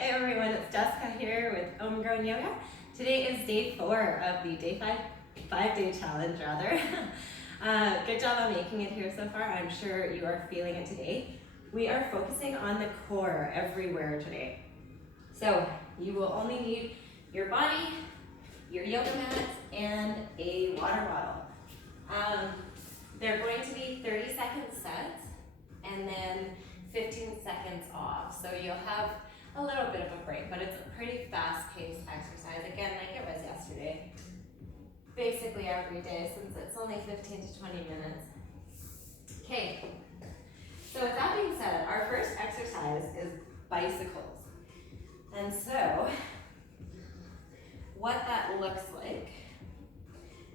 Hey everyone, it's Jessica here with Homegrown Yoga. Today is day 4 of the day 5-day challenge rather. Good job on making it here so far. I'm sure you are feeling it today. We are focusing on the core everywhere today. So you will only need your body, your yoga mat, and a water bottle. They're going to be 30-second sets and then 15 seconds off. So you'll have a little bit of a break, but it's a pretty fast-paced exercise, again, like it was yesterday. Basically every day, since it's only 15 to 20 minutes. Okay, so with that being said, our first exercise is bicycles. And so, what that looks like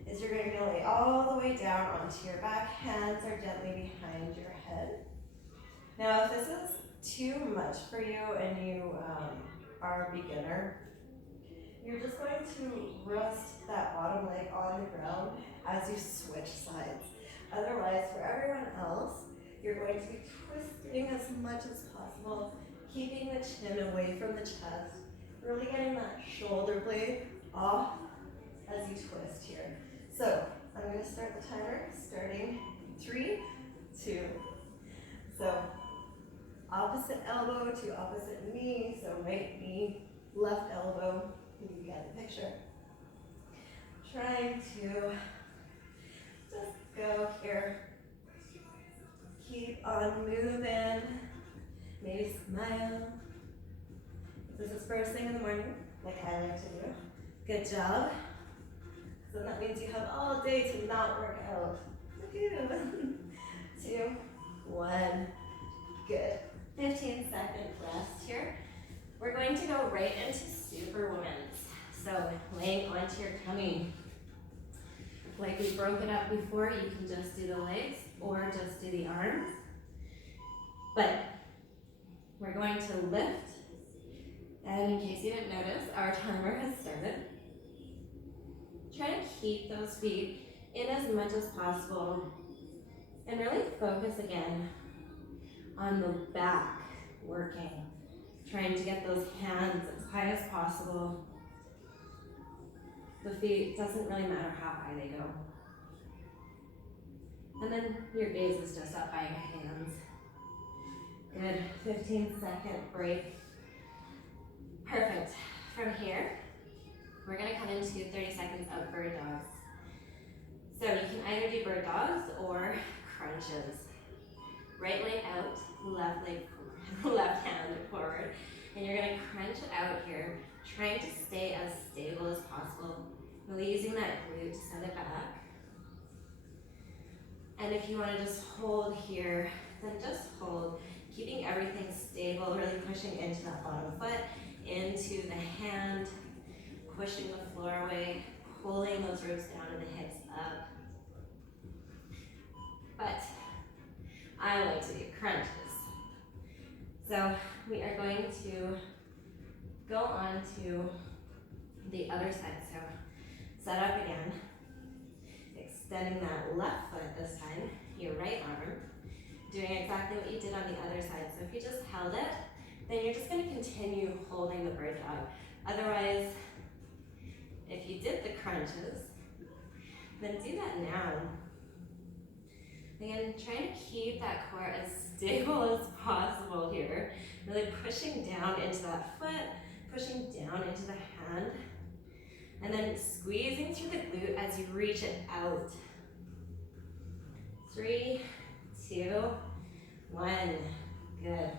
is you're going to lay all the way down onto your back, hands are gently behind your head. Now if this is too much for you and you are a beginner, you're just going to rest that bottom leg on the ground as you switch sides. Otherwise, for everyone else, you're going to be twisting as much as possible, keeping the chin away from the chest, really getting that shoulder blade off as you twist here. So I'm going to start the timer starting 3, 2. So opposite elbow to opposite knee, so right knee, left elbow, you get the picture. Trying to just go here. Keep on moving. Maybe smile. This is first thing in the morning, like I like to do. Good job. So that means you have all day to not work out. 2, 1. Good. 15-second rest here. We're going to go right into Superwoman's. So laying onto your tummy. Like we broke it up before, you can just do the legs or just do the arms. But we're going to lift. And in case you didn't notice, our timer has started. Try to keep those feet in as much as possible. And really focus again on the back working, trying to get those hands as high as possible. The feet, doesn't really matter how high they go. And then your gaze is just up by your hands. Good, 15-second break. Perfect. From here, we're gonna come into 30 seconds of bird dogs. So you can either do bird dogs or crunches. Right leg out, left leg forward, left hand forward. And you're gonna crunch it out here, trying to stay as stable as possible. Really using that glute to send it back. And if you wanna just hold here, then just hold, keeping everything stable, really pushing into that bottom foot, into the hand, pushing the floor away, pulling those ribs down and the hips up. But I like to do crunches. So we are going to go on to the other side. So set up again, extending that left foot this time, your right arm, doing exactly what you did on the other side. So if you just held it, then you're just going to continue holding the bird dog. Otherwise, if you did the crunches, then do that now. Again, trying to keep that core as stable as possible here. Really pushing down into that foot, pushing down into the hand, and then squeezing through the glute as you reach it out. 3, 2, 1. Good.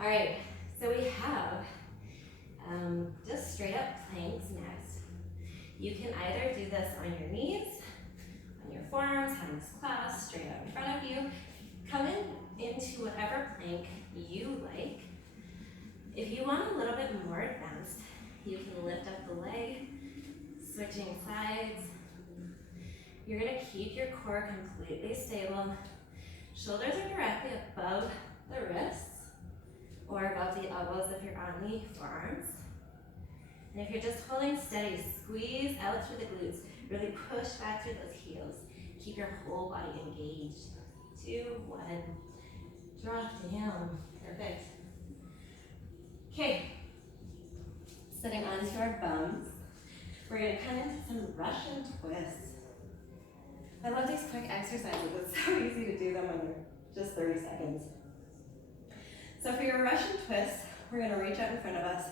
All right, so we have just straight up planks next. You can either do this on your knees, on your forearms, hands clasped straight out in front of you. Come into whatever plank you like. If you want a little bit more advanced, you can lift up the leg, switching sides. You're gonna keep your core completely stable. Shoulders are directly above the wrists or above the elbows if you're on the forearms. And if you're just holding steady, squeeze out through the glutes. Really push back through those heels. Keep your whole body engaged. 2, 1. Drop down. Perfect. Okay, sitting onto our bums. We're gonna come into some Russian twists. I love these quick exercises. It's so easy to do them under just 30 seconds. So for your Russian twist, we're gonna reach out in front of us,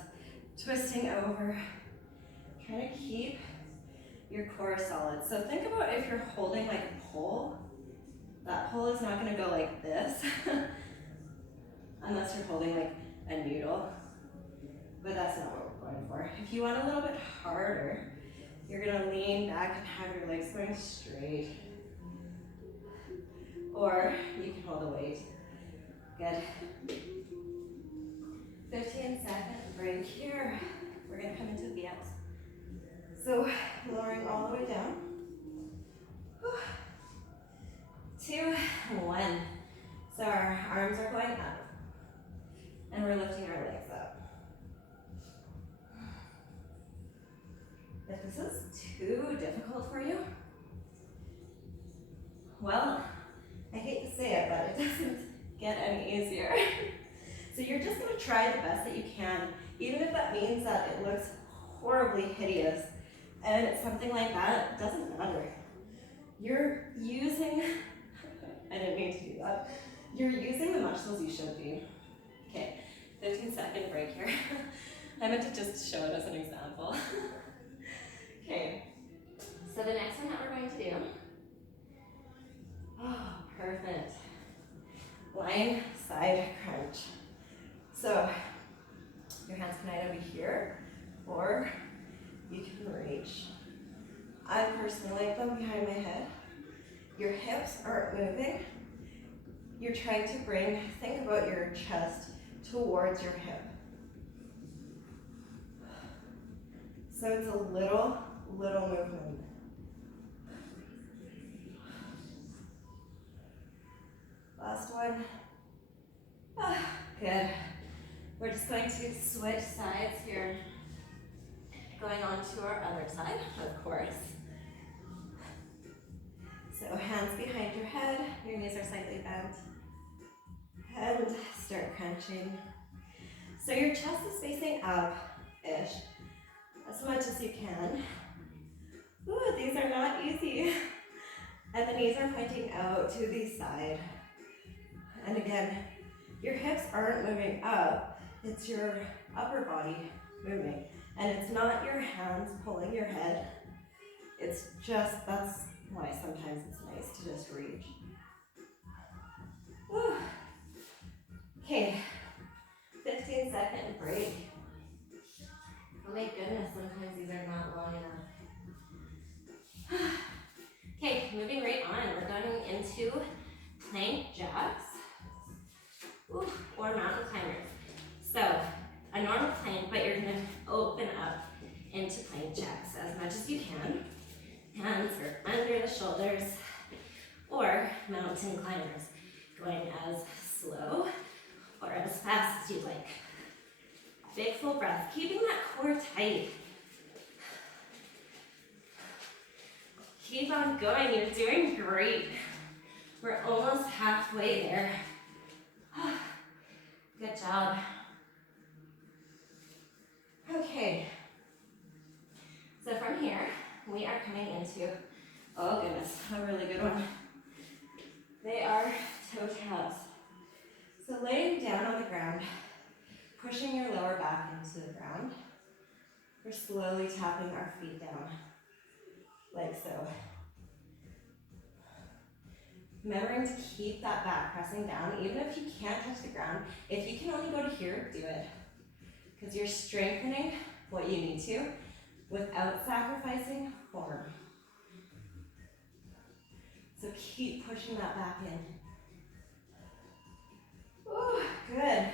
twisting over, trying to keep your core solid. So think about if you're holding like a pole, that pole is not gonna go like this, unless you're holding like a noodle, but that's not what we're going for. If you want a little bit harder, you're gonna lean back and have your legs going straight. Or you can hold the weight. Good. 15-second break here. We're gonna come into VLs. So lowering all the way down. 2, 1. So our arms are going up and we're lifting our legs up. If this is too difficult for you, well, I hate to say it, but it doesn't get any easier. So you're just gonna try the best that you can, even if that means that it looks horribly hideous, and it's something like that, it doesn't matter. You're using, I didn't mean to do that. You're using the muscles you should be. Okay, 15-second break here. I meant to just show it as an example. Okay, so the next one that we're going to do, oh, perfect. Lying side crunch. So your hands can either be here or you can reach. I personally like them behind my head. Your hips aren't moving. You're trying to think about your chest towards your hip. So it's a little movement. Last one. Good. We're just going to switch sides here. Going on to our other side, of course. So hands behind your head, your knees are slightly bent. And start crunching. So your chest is facing up-ish, as much as you can. Ooh, these are not easy. And the knees are pointing out to the side. And again, your hips aren't moving up, it's your upper body moving. And it's not your hands pulling your head. It's just, that's why sometimes it's nice to just reach. Whew. Okay, 15-second break. Oh my goodness, sometimes these are not long enough. Okay, moving right on. We're going into plank jacks. Ooh, or mountain climbers. So, a normal plank, but you're gonna open up into plank jacks as much as you can. Hands are under the shoulders, or mountain climbers, going as slow or as fast as you like. Big full breath, keeping that core tight. Keep on going, you're doing great. We're almost halfway there. Good job. Okay. So from here, we are coming into, oh goodness, a really good one. They are toe taps. So laying down on the ground, pushing your lower back into the ground. We're slowly tapping our feet down, like so. Remembering to keep that back pressing down, even if you can't touch the ground. If you can only go to here, do it. Because you're strengthening what you need to without sacrificing form. So keep pushing that back in. Ooh, good.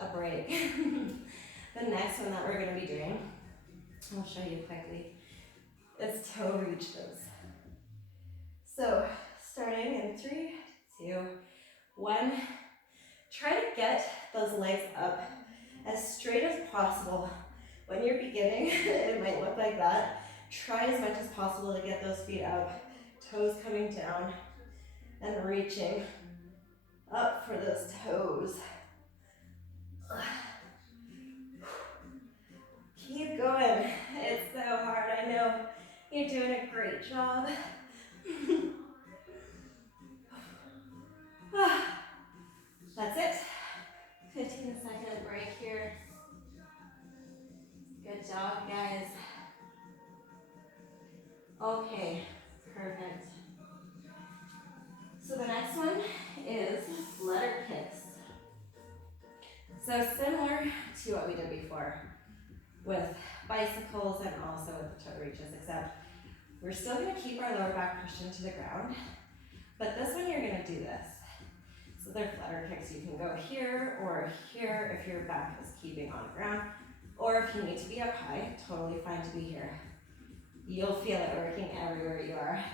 A break. The next one that we're going to be doing, I'll show you quickly, is toe reaches. So starting in 3, 2, 1. Try to get those legs up as straight as possible. When you're beginning, it might look like that. Try as much as possible to get those feet up, toes coming down, and reaching up for those toes. Great job. That's it. 15-second break here. Good job, guys. Okay, perfect. So the next one is flutter kicks. So similar to what we did before with bicycles and also with the toe reaches, except we're still going to keep our lower back pushed into the ground, but this one you're going to do this. So they're flutter kicks. You can go here or here if your back is keeping on the ground, or if you need to be up high, totally fine to be here. You'll feel it working everywhere you are.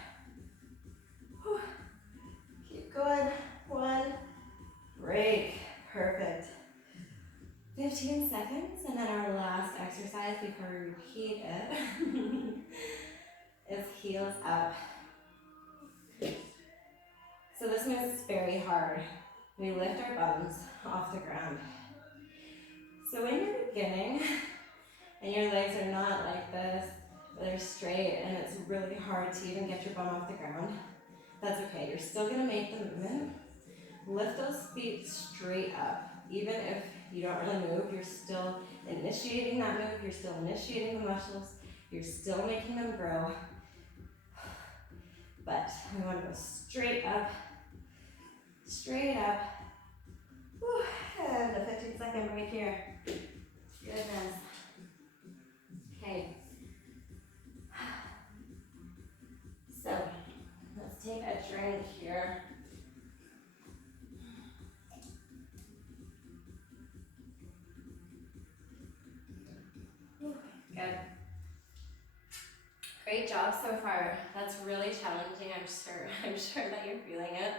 Whew. Keep going. 1, break, perfect. 15 seconds, and then our last exercise before we repeat it is heels up. So this moves very hard. We lift our bums off the ground. So when you're beginning and your legs are not like this, but they're straight and it's really hard to even get your bum off the ground, that's okay. You're still gonna make the movement. Lift those feet straight up. Even if you don't really move, you're still initiating that move, you're still initiating the muscles, you're still making them grow. But we want to go straight up, straight up. Whew. And a 15-second break here. Goodness. Okay. So let's take a drink here. Good. Great job so far. That's really challenging, I'm sure. I'm sure that you're feeling it.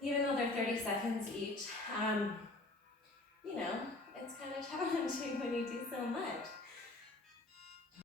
Even though they're 30 seconds each, you know, it's kind of challenging when you do so much.